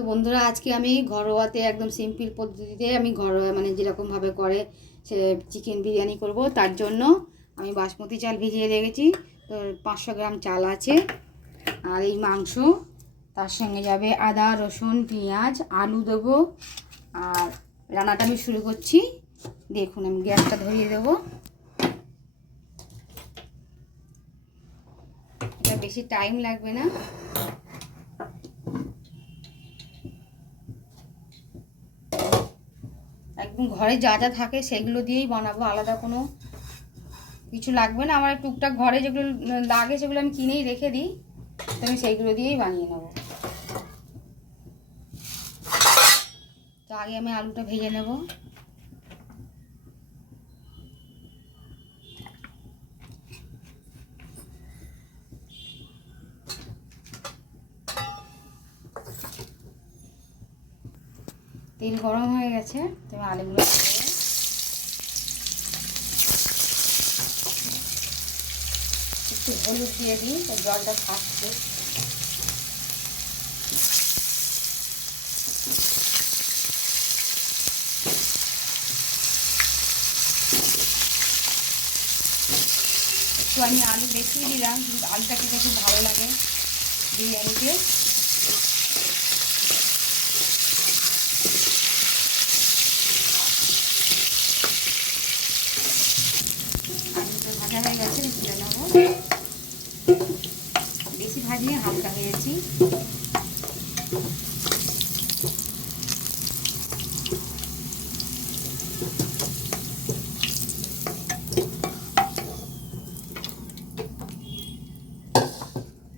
তো বন্ধুরা, আজকে আমি ঘরোয়াতে একদম সিম্পল পদ্ধতিতে আমি ঘরোয়া মানে যেরকমভাবে করে সে চিকেন বিরিয়ানি করব। তার জন্য আমি বাসমতি চাল ভিজিয়ে রেখেছি। তো 500 গ্রাম চাল আছে। আর এই মাংস, তার সঙ্গে যাবে আদা রসুন পেঁয়াজ, আলু দেবো। আর রান্নাটা আমি শুরু করছি। দেখুন, আমি গ্যাসটা ধরিয়ে দেবো। এটা বেশি টাইম লাগবে না। একদম ঘরে যা যা থাকে সেগুলো দিয়েই বানাবো, আলাদা কোনো কিছু লাগবে না। আমার টুকটাক ঘরে যেগুলো লাগে সেগুলো আমি কিনেই রেখে দিই, তো আমি সেইগুলো দিয়েই বানিয়ে নেব। তো আগে আমি আলুটা ভেজে নেব। তেল গরম হয়ে গেছে, তো আমি আলুগুলো দিয়ে দেবো। একটু হলুদ দিয়ে দিই, তো জলটা থাকছে। একটু আমি আলু বেশি দিলাম, কিন্তু আলুটা খেতে খুব ভালো লাগে বিরিয়ানিতে। আলুটা ভাজা হয়ে গেছে, আমি তুলে নেবো। বেশি ভাজিয়ে হালকা ভেজেছি।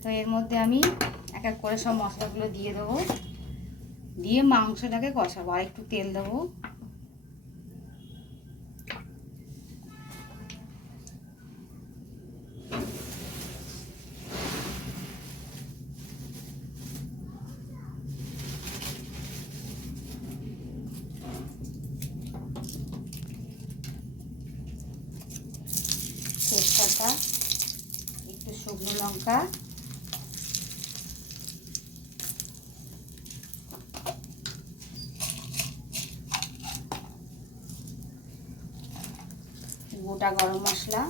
তো এর মধ্যে আমি এক এক করে সব মশলাগুলো দিয়ে দেবো, দিয়ে মাংসটাকে কষাবো। আর একটু তেল দেবো। তেজপাতা, একটু শুকনো লঙ্কা, গোটা গরম মশলা,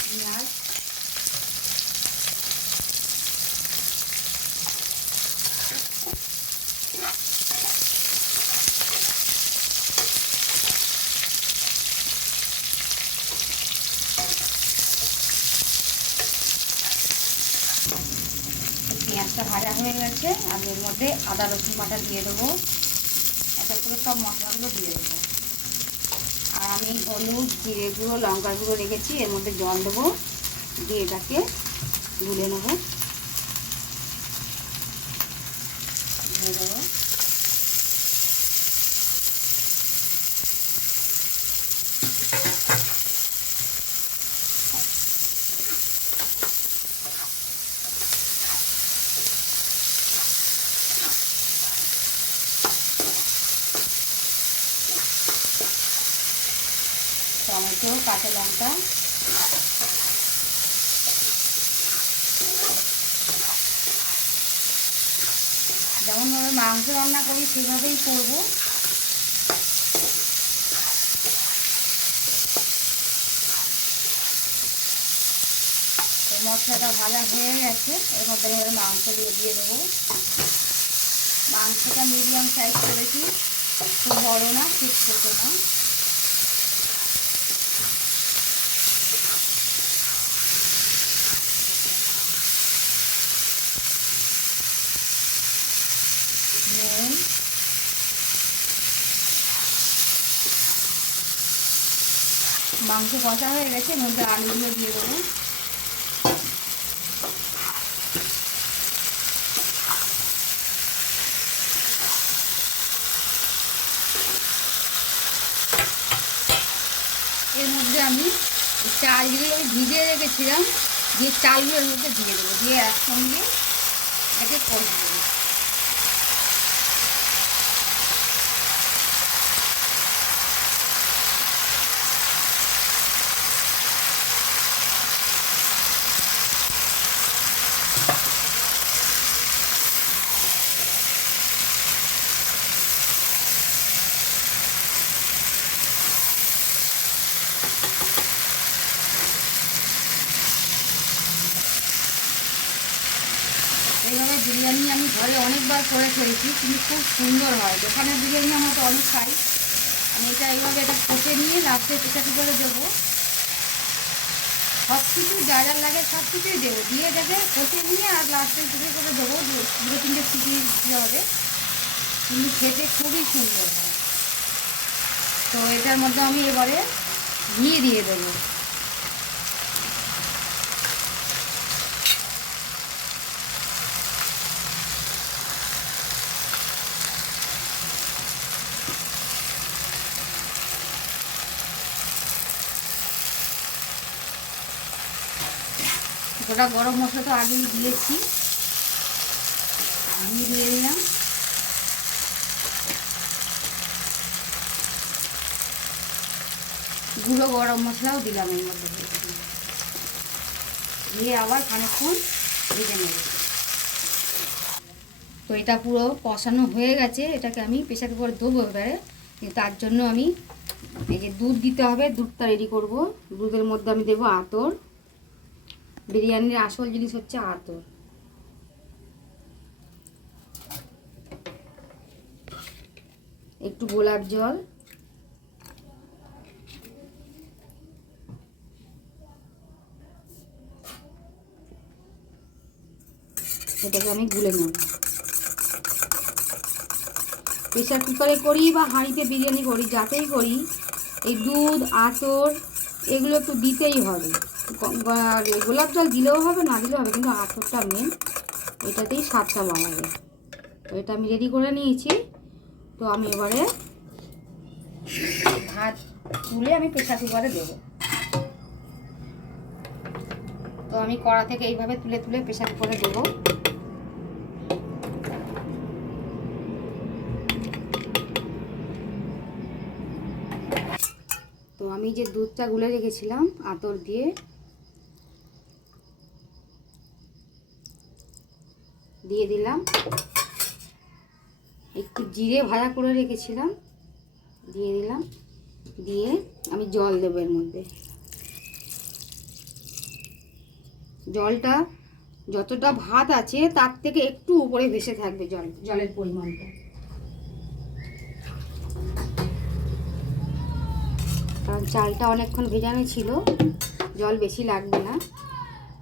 পেঁয়াজ, পেঁয়াজটা ভাজা হয়ে গেছে। আমি এর মধ্যে আদা রসুন বাটা দিয়ে দেবো। একটা করে সব মশলাগুলো দিয়ে দেবো। আর আমি হলুদ, জিরে গুঁড়ো, লঙ্কার গুঁড়ো রেখেছি, এর মধ্যে জল দেবো, দিয়ে এটাকে গুলে নেবো। দিয়ে দেবো। টমেটো, কাঁচা লঙ্কা, যেমনভাবে মাংস রান্না করি সেভাবেই করবো। তো মশলাটা ভাজা হয়ে গেছে, এর মধ্যে এবার মাংস দিয়ে দেবো। মাংসটা মিডিয়াম সাইজ করেছি, খুব বড় না, খুব ছোটো না। নুন, মাংস কষা হয়ে গেছে, এর মধ্যে আলুগুলো দিয়ে দেবো। এর মধ্যে আমি চালগুলো আমি ভিজিয়ে রেখেছিলাম, দিয়ে চালগুলোর মধ্যে দিয়ে দেবো, দিয়ে একসঙ্গে এটাকে কষবো। বিরিয়ানি আমি ঘরে অনেকবার করে খেয়েছি, কিন্তু খুব সুন্দর হয়। দোকানের বিরিয়ানি আমরা তো অনেক খাই। আমি এটা এইভাবে এটা কষে নিয়ে লাস্টে প্রেসার কুকারে দেবো। সব কিছু যা যা লাগে সব কিছুই দেবো, দিয়ে এটাকে কষে নিয়ে আর লাস্টে প্রেসার কুকারে দেবো। 2-3টে সিটি দিতে হবে, কিন্তু খেতে খুবই সুন্দর হয়। তো এটার মধ্যে আমি এবারে ঘি দিয়ে দেবো। গোটা গরম মশলা তো আগেই দিয়েছি, ঘি দিয়ে দিলাম। গুঁড়ো গরম মশলাও দিলাম এর মধ্যে, দিয়ে আবার খানিকক্ষণ ভেজে নেব। তো এটা পুরো কষানো হয়ে গেছে, এটাকে আমি প্রেসার কুকারে দেবো এবারে। তার জন্য আমি এই যে দুধ দিতে হবে, দুধটা রেডি করব। দুধের মধ্যে আমি দেবো আতর। বিরিয়ানির আসল জিনিস হচ্ছে আতর। একটু গোলাপ জল, এটাকে আমি গুলে নেব। প্রেসার কুকারে করি বা হাঁড়িতে বিরিয়ানি করি, যাতেই করি এই দুধ আতর এগুলো একটু দিতেই হবে। গোলাপ জল দিলেও হবে, না দিলেও হবে, কিন্তু আতরটা মেন, এটাতেই স্বাদটা বাড়াবে। তো এটা আমি রেডি করে নিয়েছি। তো আমি এবারে ভাত তুলে আমি প্রেসার কুকারে দেবো। তো আমি কড়া থেকে এইভাবে তুলে তুলে প্রেসার কুকারে দেবো। তো আমি যে দুধটা গুলে রেখেছিলাম আতর দিয়ে, দিয়ে দিলাম। একটু জিরে ভাজা করে রেখেছিলাম, দিয়ে দিলাম। দিয়ে আমি জল দেবো এর মধ্যে। জলটা যতটা ভাত আছে তার থেকে একটু উপরে ভেসে থাকবে জলের পরিমাণটা। কারণ চালটা অনেকক্ষণ ভেজানো ছিল, জল বেশি লাগবে না।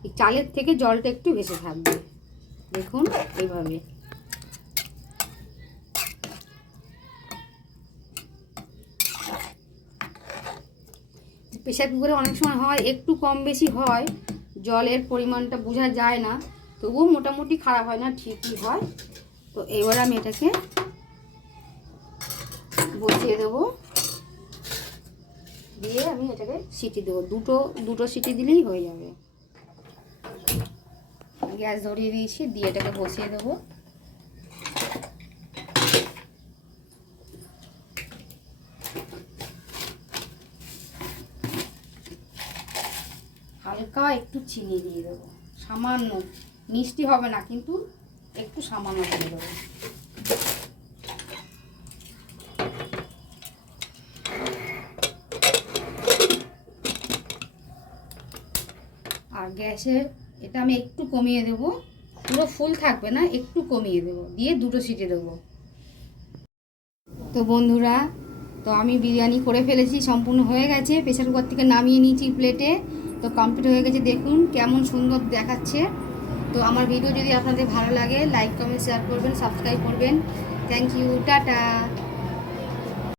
এই চালের থেকে জলটা একটু ভেসে থাকবে, দেখুন এইভাবে। প্রেসার কুকারে অনেক সময় হয় একটু কম বেশি হয়, জলের পরিমাণটা বোঝা যায় না, তবুও মোটামুটি খারাপ হয় না, ঠিকই হয়। তো এবার আমি এটাকে বসিয়ে দেবো, দিয়ে আমি এটাকে সিটি দেবো। দুটো সিটি দিলেই হয়ে যাবে। গ্যাস ধরিয়ে দিয়েছি, দিয়ে এটাকে বসিয়ে দেবো। হালকা একটু চিনি দিয়ে দেবো, সামান্য, মিষ্টি হবে না কিন্তু একটু সামান্য দিয়ে দেবো। আর গ্যাসের এটা আমি একটু কমিয়ে দেবো, পুরো ফুল থাকবে না, একটু কমিয়ে দেবো, দিয়ে দুটো সিটি দেবো। তো বন্ধুরা, তো আমি বিরিয়ানি করে ফেলেছি, সম্পূর্ণ হয়ে গেছে। প্রেসার কুকার থেকে নামিয়ে নিয়েছি প্লেটে। তো কমপ্লিট হয়ে গেছে, দেখুন কেমন সুন্দর দেখাচ্ছে। তো আমার ভিডিও যদি আপনাদের ভালো লাগে, লাইক কমেন্ট শেয়ার করবেন, সাবস্ক্রাইব করবেন। Thank you, tata.